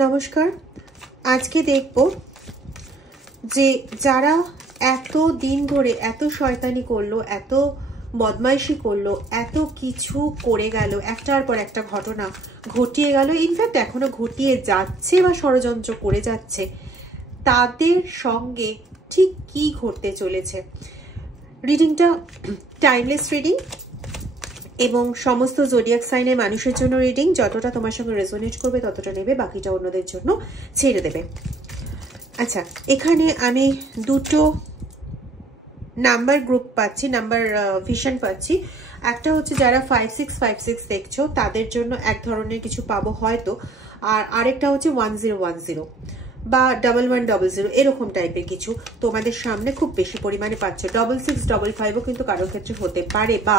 নমস্কার। আজকে দেখব যে যারা এত দিন ধরে এত শয়তানি করলো, এত বদমাইশি করলো, এত কিছু করে গেল, একটার পর একটা ঘটনা ঘটিয়ে গেল, ইনফ্যাক্ট এখনো ঘটিয়ে যাচ্ছে বা ষড়যন্ত্র করে যাচ্ছে, তাদের সঙ্গে ঠিক কি ঘটতে চলেছে। রিডিংটা টাইমলেস রিডিং এবং সমস্ত জোডিয়াক সাইনের মানুষের জন্য রিডিং। যতটা তোমার সঙ্গে রেজোনেট করবে ততটা নেবে, বাকিটা অন্যদের জন্য ছেড়ে দেবে। আচ্ছা, এখানে আমি দুটো নাম্বার গ্রুপ পাচ্ছি, নাম্বার ভিশন পাচ্ছি। একটা হচ্ছে যারা 5656 দেখছো তাদের জন্য এক ধরনের কিছু পাবো হয়তো, আর আরেকটা হচ্ছে 1010 বা 1100 এরকম টাইপের কিছু তোমাদের সামনে খুব বেশি পরিমাণে পাচ্ছে। 6655ও কিন্তু কারোর ক্ষেত্রে হতে পারে, বা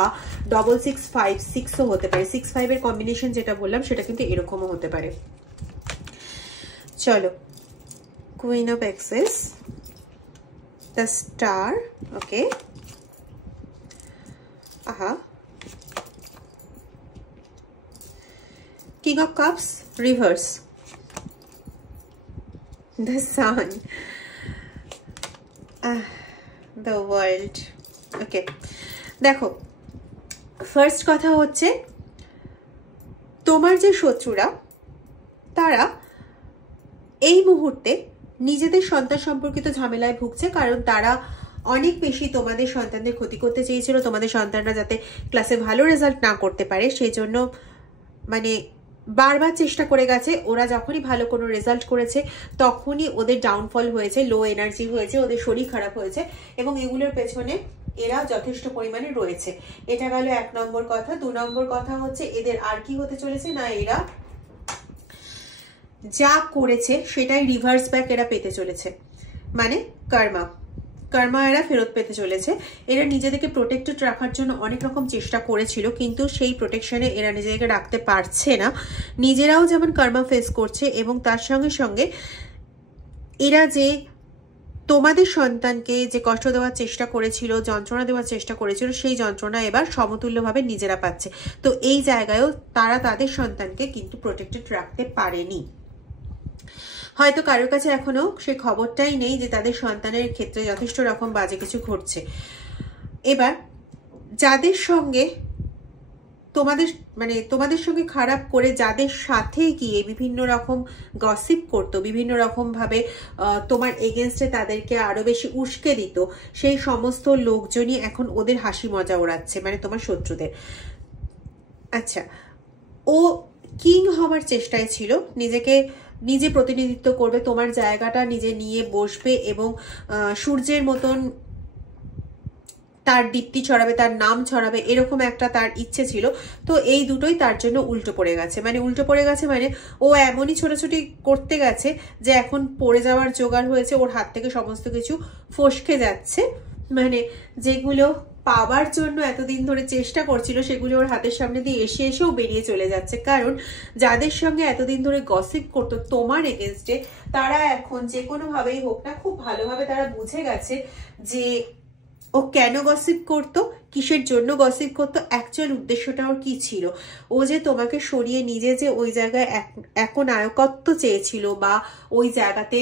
6656ও হতে পারে। 65 এর কম্বিনেশন যেটা বললাম সেটা কিন্তু এরকমও হতে পারে। চলো, queen of excess, the star, okay, আহা, king of cups reverse, the sun, the world. Okay, দেখো, ফার্স্ট কথা হচ্ছে তোমার যে শত্রুরা তারা এই মুহূর্তে নিজেদের সন্তান সম্পর্কিত ঝামেলায় ভুগছে, কারণ তারা অনেক বেশি তোমাদের সন্তানদের ক্ষতি করতে চেয়েছিল। তোমাদের সন্তানরা যাতে ক্লাসে ভালো রেজাল্ট না করতে পারে সেই জন্য মানে বারবার চেষ্টা করে গেছে। ওরা যখনই ভালো কোনো রেজাল্ট করেছে তখনই ওদের ডাউনফল হয়েছে, লো এনার্জি হয়েছে, ওদের শরীর খারাপ হয়েছে, এবং এগুলোর পেছনে এরা যথেষ্ট পরিমাণে রয়েছে। এটা গেল এক নম্বর কথা। দু নম্বর কথা হচ্ছে এদের আর কি হতে চলেছে না, এরা যা করেছে সেটাই রিভার্স ব্যাক এরা পেতে চলেছে, মানে কর্মা এরা ফেরত পেতে চলেছে। এরা নিজেদেরকে প্রোটেক্টেড রাখার জন্য অনেক রকম চেষ্টা করেছিল, কিন্তু সেই প্রোটেকশনে এরা নিজেদেরকে রাখতে পারছে না। নিজেরাও যেমন কর্মা ফেস করছে, এবং তার সঙ্গে সঙ্গে এরা যে তোমাদের সন্তানকে যে কষ্ট দেওয়ার চেষ্টা করেছিল, যন্ত্রণা দেওয়ার চেষ্টা করেছিল, সেই যন্ত্রণা এবার সমতুল্যভাবে নিজেরা পাচ্ছে। তো এই জায়গায়ও তারা তাদের সন্তানকে কিন্তু প্রোটেক্টেড রাখতে পারেনি। হয়তো কারোর কাছে এখনো সে খবরটাই নেই যে তাদের সন্তানের ক্ষেত্রে যথেষ্ট রকম বাজে কিছু ঘটছে। এবার যাদের সঙ্গে তোমাদের সঙ্গে খারাপ করে, যাদের সাথে গিয়ে বিভিন্ন রকম গসিপ করতো, বিভিন্ন রকম ভাবে তোমার এগেনস্টে তাদেরকে আরো বেশি উস্কে দিত, সেই সমস্ত লোকজনই এখন ওদের হাসি মজা ওড়াচ্ছে, মানে তোমার শত্রুদের। আচ্ছা, ও কিং হওয়ার চেষ্টায় ছিল, নিজে প্রতিনিধিত্ব করবে, তোমার জায়গাটা নিজে নিয়ে বসবে, এবং সূর্যের মতন তার দীপ্তি ছড়াবে, তার নাম ছড়াবে, এরকম একটা তার ইচ্ছে ছিল। তো এই দুটোই তার জন্য উল্টো পড়ে গেছে। মানে ও এমনই ছোটাছুটি করতে গেছে যে এখন পড়ে যাওয়ার জোগাড় হয়েছে, ওর হাত থেকে সমস্ত কিছু ফসকে যাচ্ছে, মানে যেগুলো পাওয়ার জন্য এতদিন ধরে চেষ্টা করছিল সেগুলো ওর হাতের সামনে দিয়ে এসেও বেরিয়ে চলে যাচ্ছে। কারণ যাদের সঙ্গে এতদিন ধরে গসিপ করতো তোমার এগেনস্টে, তারা এখন যে কোনো ভাবেই হোক না, খুব ভালোভাবে তারা বুঝে গেছে যে ও কেন গসিপ করতো, কিসের জন্য গসিপ করতো, অ্যাকচুয়াল উদ্দেশ্যটা ওর কি ছিল। ও যে তোমাকে সরিয়ে নিজে যে ওই জায়গায় এখন নায়কত্ব চেয়েছিল বা ওই জায়গাতে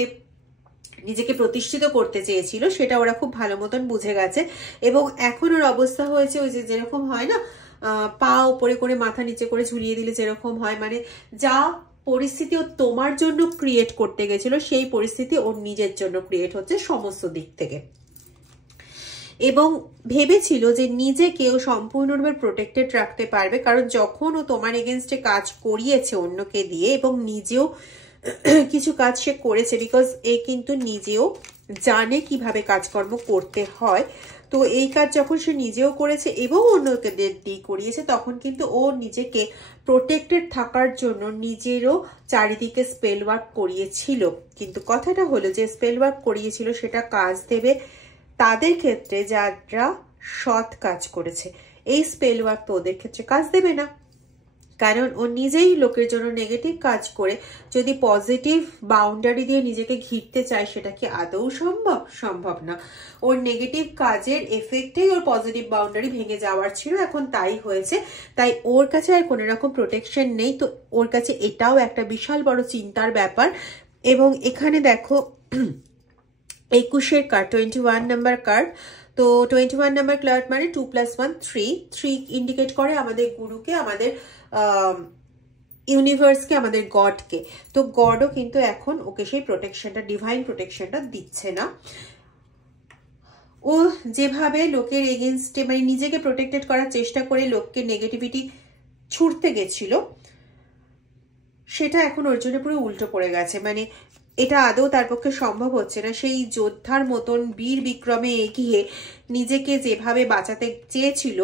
নিজেকে প্রতিষ্ঠিত করতে চেয়েছিল, সেটা ওরা খুব ভালো মতন বুঝে গেছে। এবং এখন ওর অবস্থা হয়েছে ওই যে যেরকম হয় না, পা ওপরে করে মাথা নিচে করে ঝুলিয়ে দিলে যেরকম হয়, মানে যা পরিস্থিতি ও তোমার জন্য ক্রিয়েট করতে গেছিল সেই পরিস্থিতি ওর নিজের জন্য ক্রিয়েট হচ্ছে সমস্ত দিক থেকে। এবং ভেবেছিল যে নিজেকেও সম্পূর্ণরূপে প্রোটেক্টেড রাখতে পারবে, কারণ যখন ও তোমার এগেনস্টে কাজ করিয়েছে অন্যকে দিয়ে, এবং নিজেও কিছু কাজ সে করেছে, বিকজ এ কিন্তু নিজেও জানে কিভাবে কাজকর্ম করতে হয়। তো এই কাজ যখন সে নিজেও করেছে এবং অন্যকে দিয়ে করিয়েছে, তখন কিন্তু ও নিজেকে প্রোটেক্টেড থাকার জন্য নিজেরও চারিদিকে স্পেল ওয়ার্ক করিয়েছিল। কিন্তু কথাটা হলো যে স্পেল ওয়ার্ক করিয়েছিল সেটা কাজ দেবে তাদের ক্ষেত্রে যারা সৎ কাজ করেছে। এই স্পেল ওয়ার্ক তো ওদের ক্ষেত্রে কাজ দেবে না, কারণ ও নিজেই লোকের জন্য নেগেটিভ কাজ করে যদি পজিটিভ বাউন্ডারি দিয়ে নিজেকে ঘিরতে চায়, সেটা কি আদৌ সম্ভব? সম্ভব না। ওর নেগেটিভ কাজের এফেক্টেই ওর পজিটিভ বাউন্ডারি ভেঙে যাওয়ার ছিল, এখন তাই হয়েছে। তাই ওর কাছে আর কোনো রকম প্রোটেকশন নেই। তো ওর কাছে এটাও একটা বিশাল বড় চিন্তার ব্যাপার। এবং এখানে দেখো 21 কার্ড, 21 নাম্বার কার্ড। তো 21 নাম্বার কার্ড মানে 2 + 1 3 ইন্ডিকেট করে আমাদের গুরুকে, আমাদের ইউনিভার্সকে, আমাদের গডকে। তো গডও কিন্তু এখন ওকে সেই প্রোটেকশনটা, ডিভাইন প্রোটেকশনটা দিচ্ছে না। ও যেভাবে লোকের এগেনস্টে মানে নিজেকে প্রোটেক্টেড করার চেষ্টা করে লোককে নেগেটিভিটি ছুড়তে গেছিল, সেটা এখন ওর জন্য পুরো উল্টো পড়ে গেছে। মানে এটা আদৌ তার পক্ষে সম্ভব হচ্ছে না। সেই যোদ্ধার মতন বীর বিক্রমে এগিয়ে নিজেকে যেভাবে বাঁচাতে চেয়েছিল,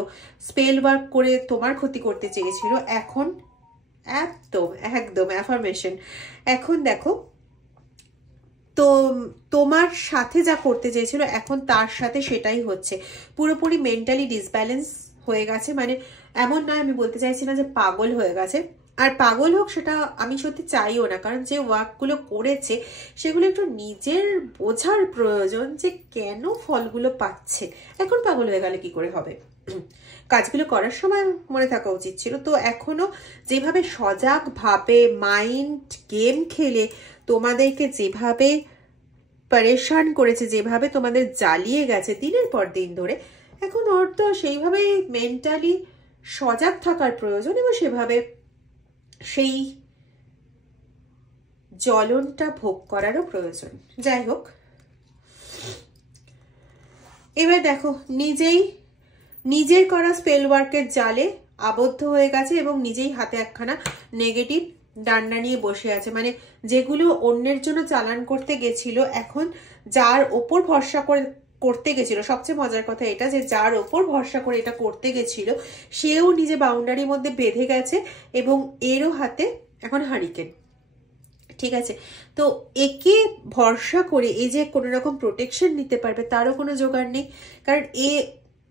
স্পেল ওয়ার্ক করে তোমার ক্ষতি করতে চেয়েছিল, এখন একদম অ্যাফার্মেশন। এখন দেখো তো তোমার সাথে যা করতে চেয়েছিল এখন তার সাথে সেটাই হচ্ছে। পুরোপুরি মেন্টালি ডিসব্যালেন্স হয়ে গেছে। মানে এমন নয়, আমি বলতে চাইছি না যে পাগল হয়ে গেছে, আর পাগল হোক সেটা আমি সত্যি চাইও না। কারণ যে ওয়ার্কগুলো করেছে সেগুলো একটু নিজের বোঝার প্রয়োজন যে কেন ফলগুলো পাচ্ছে। এখন পাগল হয়ে গেলে কি করে হবে? কাজগুলো করার সময় মনে থাকা উচিত ছিল। তো এখনো যেভাবে সজাগভাবে মাইন্ড গেম খেলে তোমাদেরকে যেভাবে পরেশান করেছে, যেভাবে তোমাদের জ্বালিয়ে গেছে দিনের পর দিন ধরে, এখন ওর তো সেইভাবে মেন্টালি সজাগ থাকার প্রয়োজন এবং সেভাবে সেই জ্বলনটা ভোগ করারও প্রয়োজন। যাই হোক, এবার দেখো নিজের করা স্পেল ওয়ার্কের জালে আবদ্ধ হয়ে গেছে এবং নিজেই হাতে একখানা নেগেটিভ ডান্ডা নিয়ে বসে আছে। মানে যেগুলো অন্যের জন্য চালান করতে গেছিল, এখন যার ওপর ভরসা করতে গেছিল, সবচেয়ে মজার কথা এটা যে যার ওপর ভরসা করে এটা করতে গেছিল সেও নিজে বাউন্ডারির মধ্যে বেঁধে গেছে এবং এরও হাতে এখন হারিকেন। ঠিক আছে, তো একে ভরসা করে এই যে কোনো রকম প্রোটেকশন নিতে পারবে তারও কোনো জোগাড় নেই। কারণ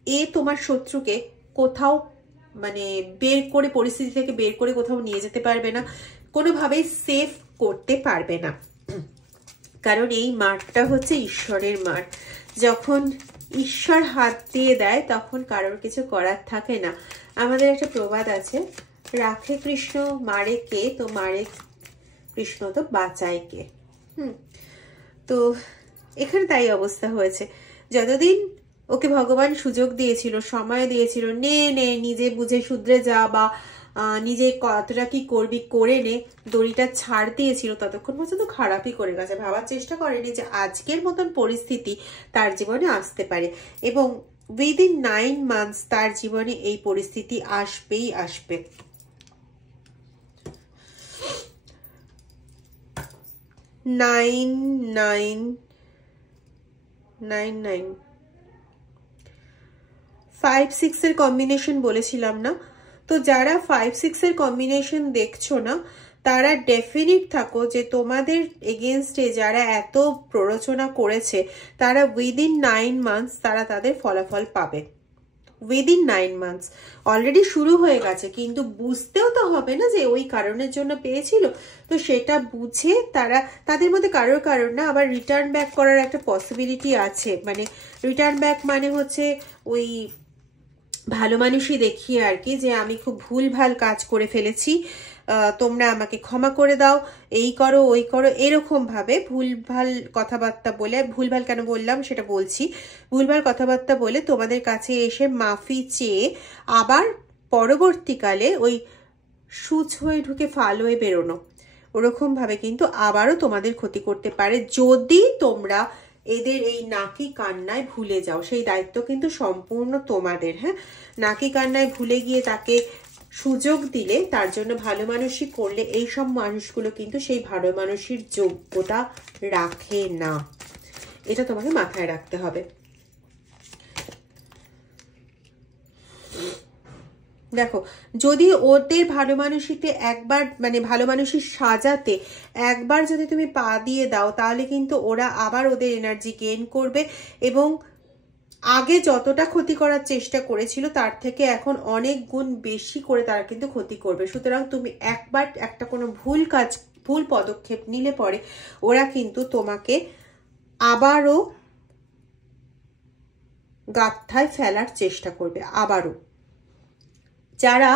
এ তোমার শত্রুকে কোথাও মানে বের করে, পরিস্থিতি থেকে বের করে কোথাও নিয়ে যেতে পারবে না, কোনোভাবেই সেফ করতে পারবে না। কারণ এই মাঠটা হচ্ছে ঈশ্বরের মাঠ। যখন ঈশ্বর হাত দিয়ে দেয় তখন কারোর কিছু করার থাকে না। আমাদের একটা প্রবাদ আছে, রাখে কৃষ্ণ মারে কে, তো মারে কৃষ্ণ তো বাঁচায় কে। তো এখানে তাই অবস্থা হয়েছে। যতদিন ওকে ভগবান সুযোগ দিয়েছিল, সময় দিয়েছিল, নে নিজে বুঝে শুধরে যা, বা নিজে কতটা কি করবি করে নে, দড়িটা ছাড় দিয়েছিল, ততক্ষণ পর্যন্ত খারাপই করে গেছে। ভাবার চেষ্টা করেনি যে আজকের মতন পরিস্থিতি তার জীবনে আসতে পারে এবং উইদিন 9 মান্থস তার জীবনে এই পরিস্থিতি আসবেই আসবে। নাইন 5-6 এর কম্বিনেশন বলেছিলাম না? তো যারা 5-6 এর কম্বিনেশন দেখছো না তারা ডেফিনিট থাকো যে তোমাদের এগেনস্টে যারা এত প্ররোচনা করেছে তারা উইদিন 9 মান্থস তারা তাদের ফলাফল পাবে। উইদিন 9 মান্থস অলরেডি শুরু হয়ে গেছে, কিন্তু বুঝতেও তো হবে না যে ওই কারণের জন্য পেয়েছিল। তো সেটা বুঝে তারা, তাদের মধ্যে কারোর না আবার রিটার্ন ব্যাক করার একটা পসিবিলিটি আছে। মানে রিটার্ন ব্যাক মানে হচ্ছে ওই ভালো মানুষই দেখিয়ে আর কি, যে আমি খুব ভুলভাল কাজ করে ফেলেছি, তোমরা আমাকে ক্ষমা করে দাও, এই করো ওই করো, এরকম ভাবে ভুলভাল কথাবার্তা বলে, ভুলভাল কেন বললাম সেটা বলছি, ভুলভাল কথাবার্তা বলে তোমাদের কাছে এসে মাফি চেয়ে আবার পরবর্তীকালে ওই সূচ হয়ে ঢুকে ফাল হয়ে বেরোনো, ওরকম ভাবে কিন্তু আবারও তোমাদের ক্ষতি করতে পারে যদি তোমরা এদের এই নাকি কান্নায় ভুলে যাও। সেই দায়িত্ব কিন্তু সম্পূর্ণ তোমাদের। হ্যাঁ, নাকি কান্নায় ভুলে গিয়ে তাকে সুযোগ দিলে, তার জন্য ভালো মানুষই করলে, এই সব মানুষগুলো কিন্তু সেই ভালো মানুষের যোগ্যতা রাখে না। এটা তোমাকে মাথায় রাখতে হবে। দেখো, যদি ওদের ভালো মানুষিতে একবার, মানে ভালো মানুষের সাজাতে একবার যদি তুমি পা দিয়ে দাও, তাহলে কিন্তু ওরা আবার ওদের এনার্জি গেইন করবে এবং আগে যতটা ক্ষতি করার চেষ্টা করেছিল তার থেকে এখন অনেক গুণ বেশি করে তারা কিন্তু ক্ষতি করবে। সুতরাং তুমি একবার একটা কোনো ভুল পদক্ষেপ নিলে পরে ওরা কিন্তু তোমাকে আবারও গাথায় ফেলার চেষ্টা করবে। আবারও যারা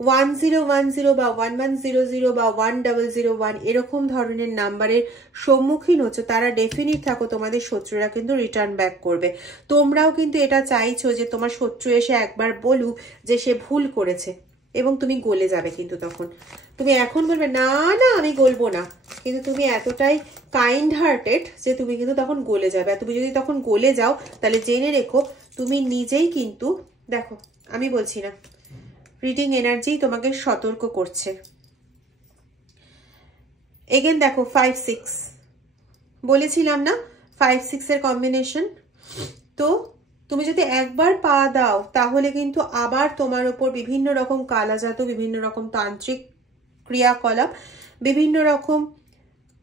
1010 বা 1100 বা 1001 এরকম ধরনের নাম্বারের সম্মুখীন হচ্ছে, তারা ডেফিনিট থাকো তোমাদের শত্রুরা কিন্তু রিটার্ন ব্যাক করবে। তোমরাও কিন্তু এটা চাইছো যে তোমার শত্রু এসে একবার বলুক যে সে ভুল করেছে, এবং তুমি গলে যাবে। কিন্তু তখন তুমি এখন বলবে না না আমি গলবো না, কিন্তু তুমি এতটাই কাইন্ড হার্টেড যে তুমি কিন্তু তখন গলে যাবে। আর তুমি যদি তখন গলে যাও তাহলে জেনে রেখো তুমি নিজেই কিন্তু, দেখো আমি বলছি না, রিডিং এনার্জি তোমাকে সতর্ক করছে। এগেন দেখো 5-6 বলেছিলাম না, 5-6 এর কম্বিনেশন। তো তুমি যদি একবার পা দাও তাহলে কিন্তু আবার তোমার ওপর বিভিন্ন রকম কালাজাদু, বিভিন্ন রকম তান্ত্রিক ক্রিয়াকলাপ, বিভিন্ন রকম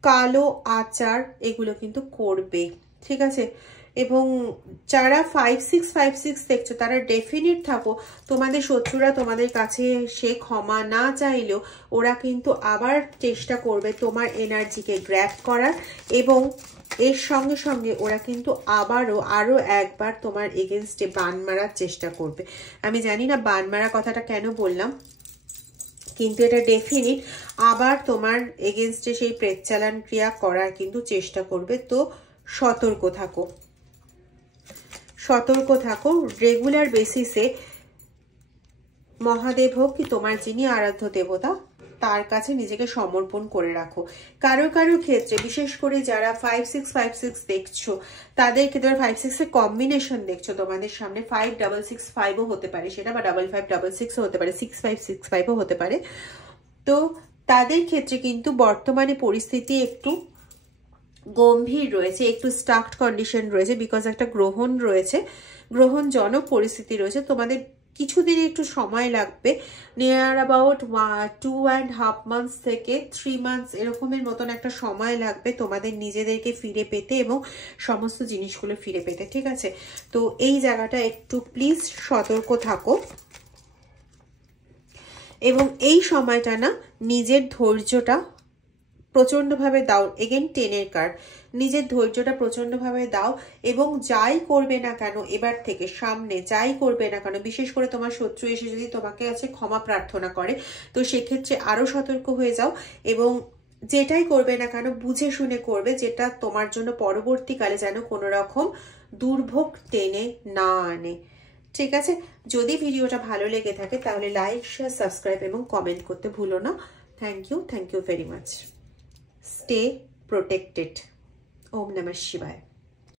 কালো আচার এগুলো কিন্তু করবে, ঠিক আছে। এবং যারা 5-6 দেখছো তারা ডেফিনিট থাকো তোমাদের শত্রুরা তোমাদের কাছে সে ক্ষমা না চাইলেও ওরা কিন্তু আবার চেষ্টা করবে তোমার এনার্জিকে গ্র্যাব করার, এবং এর সঙ্গে সঙ্গে ওরা কিন্তু আরো একবার তোমার এগেনস্টে বান মারার চেষ্টা করবে। আমি জানি না বান মারা কথাটা কেন বললাম, কিন্তু এটা ডেফিনিট আবার তোমার এগেনস্টে সেই প্রেতচালান ক্রিয়া করার কিন্তু চেষ্টা করবে। তো সতর্ক থাকো, সতর্ক থাকো। রেগুলার বেসিসে মহাদেব হোক কি তোমার যিনি আরাধ্য দেবতা তার কাছে নিজেকে সমর্পণ করে রাখো। কারো ক্ষেত্রে বিশেষ করে যারা 5-6 দেখছো তাদের ক্ষেত্রে 5-6 এর কম্বিনেশন দেখছো তোমাদের সামনে, 5-6-5ও হতে পারে সেটা, বা 55-6ও হতে পারে, 6-5-6-5ও হতে পারে। তো তাদের ক্ষেত্রে কিন্তু বর্তমানে পরিস্থিতি একটু গম্ভীর রয়েছে, একটু স্টাকড কন্ডিশন রয়েছে, বিকজ একটা গ্রহণ রয়েছে, গ্রহণজনক পরিস্থিতি রয়েছে। তোমাদের কিছুদিন একটু সময় লাগবে, নিয়ার অ্যাবাউট 2.5 months থেকে 3 months এরকমের মতন একটা সময় লাগবে তোমাদের নিজেদেরকে ফিরে পেতে এবং সমস্ত জিনিসগুলো ফিরে পেতে, ঠিক আছে। তো এই জায়গাটা একটু প্লিজ সতর্ক থাকো, এবং এই সময়টা না নিজের ধৈর্যটা প্রচন্ডভাবে দাও। এগেন 10 এর কার্ড, নিজের ধৈর্যটা প্রচন্ডভাবে দাও, এবং যাই করবে না কেন এবার থেকে সামনে যাই করবে না কেন, বিশেষ করে তোমার শত্রু এসে যদি তোমাকে কাছে ক্ষমা প্রার্থনা করে তো সেক্ষেত্রে আরো সতর্ক হয়ে যাও, এবং যেটাই করবে না কেন বুঝে শুনে করবে, যেটা তোমার জন্য পরবর্তীকালে যেন কোনো রকম দুর্ভোগ টেনে না আনে, ঠিক আছে। যদি ভিডিওটা ভালো লেগে থাকে তাহলে লাইক, শেয়ার, সাবস্ক্রাইব এবং কমেন্ট করতে ভুলো না। Thank you very much. Stay protected. Om Namah Shivaya.